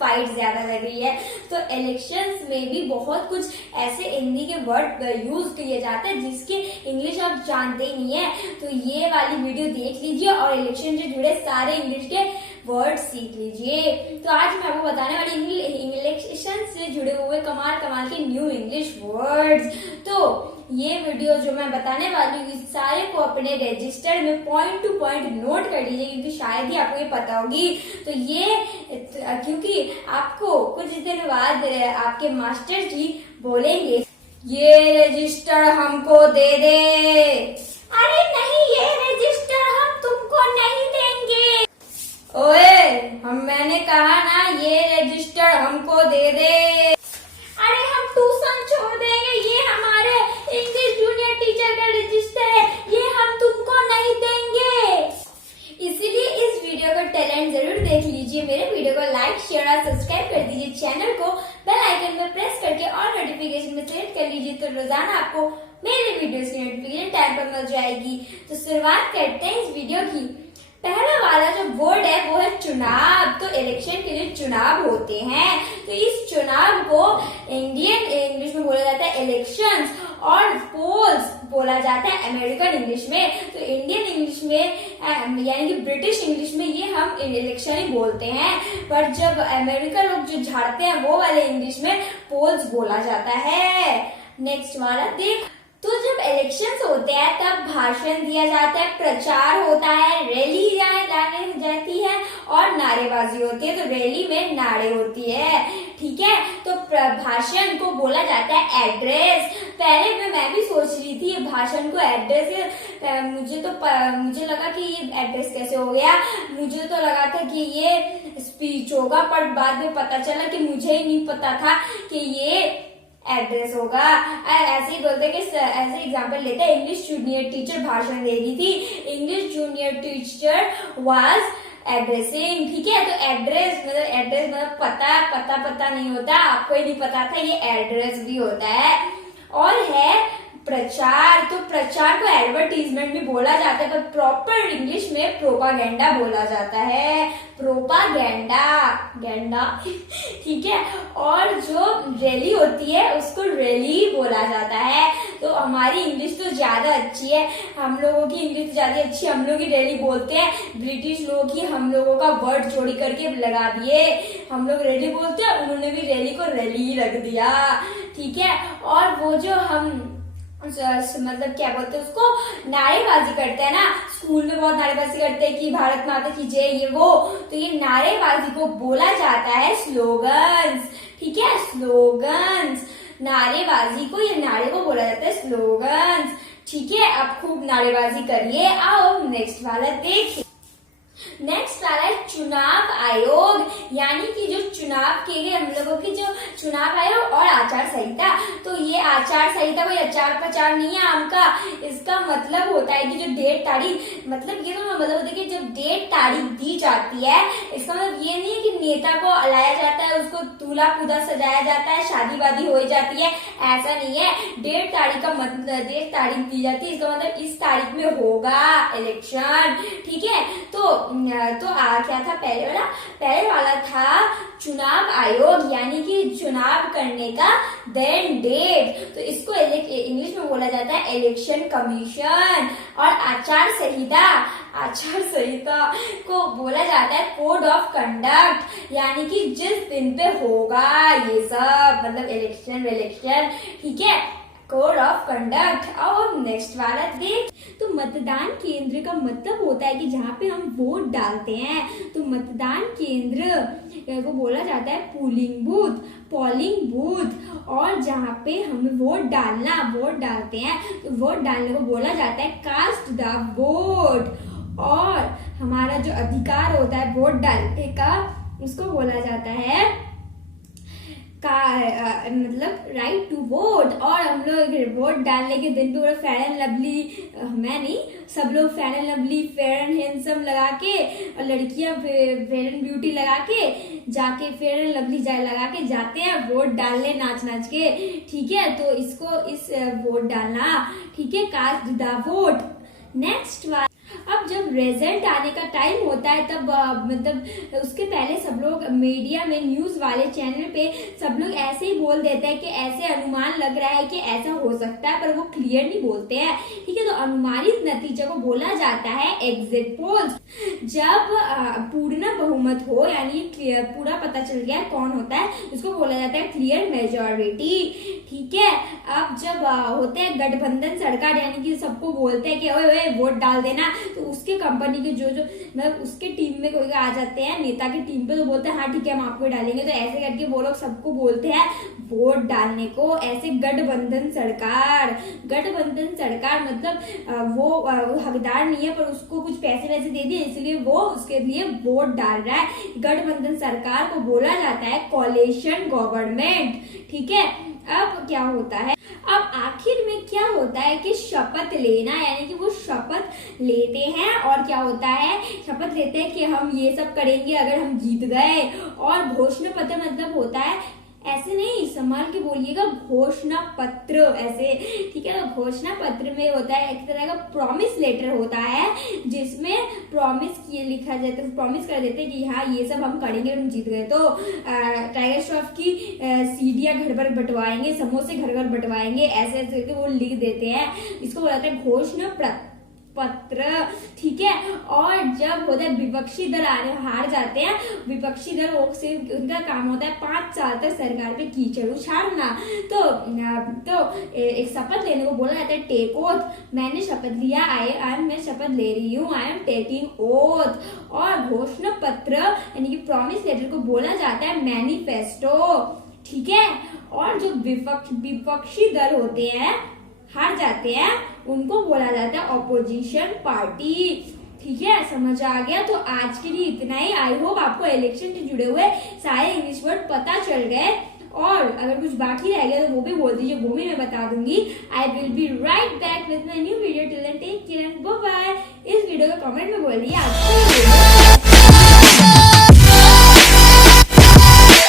Fight ज्यादा लग रही है। तो इलेक्शंस में भी बहुत कुछ ऐसे हिंदी के वर्ड यूज किए जाते हैं जिसके इंग्लिश आप जानते ही नहीं है। तो ये वाली वीडियो देख लीजिए और इलेक्शन से जुड़े सारे इंग्लिश के वर्ड सीख लीजिए। तो आज मैं आपको बताने वाली इलेक्शन से जुड़े हुए कमाल कमाल के न्यू इंग्लिश वर्ड्स। तो ये वीडियो जो मैं बताने वाली हूँ इस सारे को अपने रजिस्टर में पॉइंट टू पॉइंट नोट कर लीजिए, क्योंकि शायद ही आपको ये पता होगी। तो ये क्योंकि आपको कुछ दिन बाद आपके मास्टर जी बोलेंगे ये रजिस्टर हमको दे दे। अरे नहीं, ये रजिस्टर हम तुमको नहीं देंगे। ओए, मैंने कहा ना ये रजिस्टर हमको दे दे। अरे हम ट्यूशन छोड़ देंगे, ये हमारे इंग्लिश जूनियर टीचर का रजिस्टर है, ये हम तुमको नहीं देंगे। इसीलिए इस वीडियो का टैलेंट जरूर देख लीजिए। मेरे वीडियो को लाइक शेयर और सब्सक्राइब कर दीजिए। चैनल को बेल आइकन में प्रेस करके और नोटिफिकेशन में सेलेक्ट कर लीजिए, तो रोजाना आपको मेरे वीडियोस की नोटिफिकेशन टाइम पर मिल जाएगी। तो शुरुआत करते हैं इस वीडियो की। पहला वाला जो वर्ड है वो है चुनाव। तो इलेक्शन के लिए चुनाव होते हैं, तो इस चुनाव को इंडियन इंग्लिश में बोला जाता है इलेक्शंस और पोल्स बोला जाता है अमेरिकन इंग्लिश में। तो इंडियन इंग्लिश में यानी कि ब्रिटिश इंग्लिश में ये हम इलेक्शन ही बोलते हैं, पर जब अमेरिकन लोग जो झाड़ते हैं वो वाले इंग्लिश में पोल्स बोला जाता है। नेक्स्ट वाला देख। तो जब इलेक्शंस होते हैं तब भाषण दिया जाता है, प्रचार होता है, रैली जाती है और नारेबाजी होती है। तो रैली में नारे होती है, ठीक है। तो भाषण को बोला जाता है एड्रेस। पहले मैं भी सोच रही थी भाषण को एड्रेस, मुझे लगा कि ये एड्रेस कैसे हो गया। मुझे तो लगा था कि ये स्पीच होगा, पर बाद में पता चला कि मुझे ही नहीं पता था कि ये एड्रेस होगा। ऐसे ही बोलते कि ऐसे एग्जांपल लेते हैं, इंग्लिश जूनियर टीचर भाषण दे रही थी, English junior teacher was addressing, ठीक है। तो एड्रेस मतलब पता नहीं होता, आपको ही नहीं पता था, ये एड्रेस भी होता है। और है प्रचार। तो प्रचार को एडवर्टीजमेंट भी बोला जाता है, पर प्रॉपर इंग्लिश में प्रोपागेंडा बोला जाता है, गेंडा ठीक है। और जो रैली होती है उसको रैली बोला जाता है। तो हमारी इंग्लिश तो ज्यादा अच्छी है, हम लोगों की इंग्लिश तो ज्यादा अच्छी, हम लोग ही रैली बोलते हैं। ब्रिटिश लोग ही हम लोगों का वर्ड जोड़ी करके लगा दिए, हम लोग रैली बोलते हैं, उन्होंने भी रैली को रैली ही रख दिया, ठीक है। और वो जो हम मतलब क्या बोलते हैं उसको, नारेबाजी करते हैं ना, स्कूल में बहुत नारेबाजी करते हैं कि भारत माता की जय, ये वो। तो ये नारेबाजी को बोला जाता है स्लोगन्स, ठीक है, स्लोगन्स। नारेबाजी को, ये नारे को बोला जाता है स्लोगन्स, ठीक है। अब खूब नारेबाजी करिए। आओ नेक्स्ट वाला देखिए। नेक्स्ट वाला है चुनाव आयोग, यानी कि जो चुनाव के लिए हम लोगों की जो चुनाव आयोग और आचार संहिता। तो ये आचार संहिता कोई अचार प्रचार नहीं है आम का, इसका मतलब होता है कि जो डेट तारीख, मतलब ये तो मतलब होता है कि जब डेट तारीख दी जाती है, इसका मतलब ये नहीं है कि नेता को लाया जाता है, उसको दूल्हा पूदा सजाया जाता है, शादी वादी हो जाती है, ऐसा नहीं है। डेट तारीख का मतलब, डेट तारीख दी जाती है, इसका मतलब इस तारीख में होगा इलेक्शन, ठीक है। तो क्या था पहले वाला था चुनाव आयोग, यानी कि चुनाव करने का देन डेट। तो इसको इंग्लिश में बोला जाता है इलेक्शन कमीशन। और आचार संहिता को बोला जाता है कोड ऑफ कंडक्ट, यानी कि जिस दिन पे होगा ये सब, मतलब इलेक्शन, ठीक है, कोड ऑफ कंडक्ट। और नेक्स्ट वाला देख। तो मतदान केंद्र का मतलब होता है कि जहाँ पे हम वोट डालते हैं। तो मतदान केंद्र को बोला जाता है पोलिंग बूथ। और जहाँ पे हमें वोट डालते हैं, तो वोट डालने को बोला जाता है कास्ट द वोट। और हमारा जो अधिकार होता है वोट डालने का, उसको बोला जाता है मतलब राइट टू वोट। और हम लोग वोट डालने के दिन पूरा फेयर एंड लवली, मैं नहीं, सब लोग fair and lovely, fair and handsome लगा के, और लड़कियां फेयर एंड ब्यूटी लगा के जाके, फेयर एंड लवली लगा के जाते हैं वोट डालने नाच के, ठीक है। तो इसको वोट डालना, ठीक है, कास्ट द वोट। नेक्स्ट अब जब रिजल्ट आने का टाइम होता है तब मतलब उसके पहले सब लोग मीडिया में, न्यूज वाले चैनल पे सब लोग ऐसे ही बोल देते हैं कि ऐसे अनुमान लग रहा है कि ऐसा हो सकता है, पर वो क्लियर नहीं बोलते हैं। ठीक है, तो अनुमानित नतीजे को बोला जाता है एग्जिट पोल्स। जब पूर्ण बहुमत हो, यानी पूरा पता चल गया कौन होता है, उसको बोला जाता है क्लियर मेजोरिटी। ठीक है, अब जब होते हैं गठबंधन सरकार, यानी कि सबको बोलते हैं कि ओए वोट डाल देना, तो उसके कंपनी के जो मतलब उसके टीम में कोई आ जाते हैं, नेता की टीम पे, तो बोलते हैं हाँ ठीक है हम आपको डालेंगे। तो ऐसे करके वो लोग सबको बोलते हैं वोट डालने को। ऐसे गठबंधन सरकार मतलब वो हकदार नहीं है, पर उसको कुछ पैसे वैसे दे दिए, इसलिए वो उसके लिए वोट डाल रहा है। गठबंधन सरकार को बोला जाता है कोलिशन गवर्नमेंट। ठीक है, अब क्या होता है, अब आखिर में क्या होता है कि शपथ लेना, यानी कि वो शपथ लेते हैं। और क्या होता है, शपथ लेते हैं कि हम ये सब करेंगे अगर हम जीत गए। और घोषणा पत्र मतलब होता है, ऐसे नहीं, संभाल के बोलिएगा, घोषणा पत्र ऐसे। ठीक है, तो घोषणा पत्र में होता है एक तरह का प्रॉमिस लेटर होता है, जिसमें प्रॉमिस किए लिखा जाता है, प्रॉमिस कर देते हैं कि हाँ ये सब हम करेंगे, हम जीत गए तो टाइगर श्रॉफ की सीढ़ियां घर घर बंटवाएंगे, समोसे घर घर बंटवाएंगे, ऐसे ऐसे करके वो लिख देते हैं। इसको बोला जाता है घोषणा पत्र। ठीक है, और जब होता है विपक्षी दल हार जाते हैं, विपक्षी दल वो सिर्फ उनका काम होता है 5 साल तक सरकार पे कीचड़ उछालना। तो एक शपथ लेने को बोला जाता है टेक ओथ। मैंने शपथ लिया, मैं शपथ ले रही हूँ, आई एम टेकिंग ओथ। और घोषणा पत्र यानी कि प्रॉमिस लेटर को बोला जाता है मैनिफेस्टो। ठीक है, और जो विपक्षी दल होते हैं, हार जाते हैं, उनको बोला जाता है ऑपोजिशन पार्टी। ठीक है, समझ आ गया। तो आज के लिए इतना ही। आई होप आपको इलेक्शन से जुड़े हुए सारे इंग्लिश वर्ड पता चल गए, और अगर कुछ बाकी रह गया तो वो भी बोल दीजिए, वो भी मैं बता दूंगी। I will be right back with my new video. Till then take care and bye bye. इस वीडियो का कमेंट में बोलिए आपको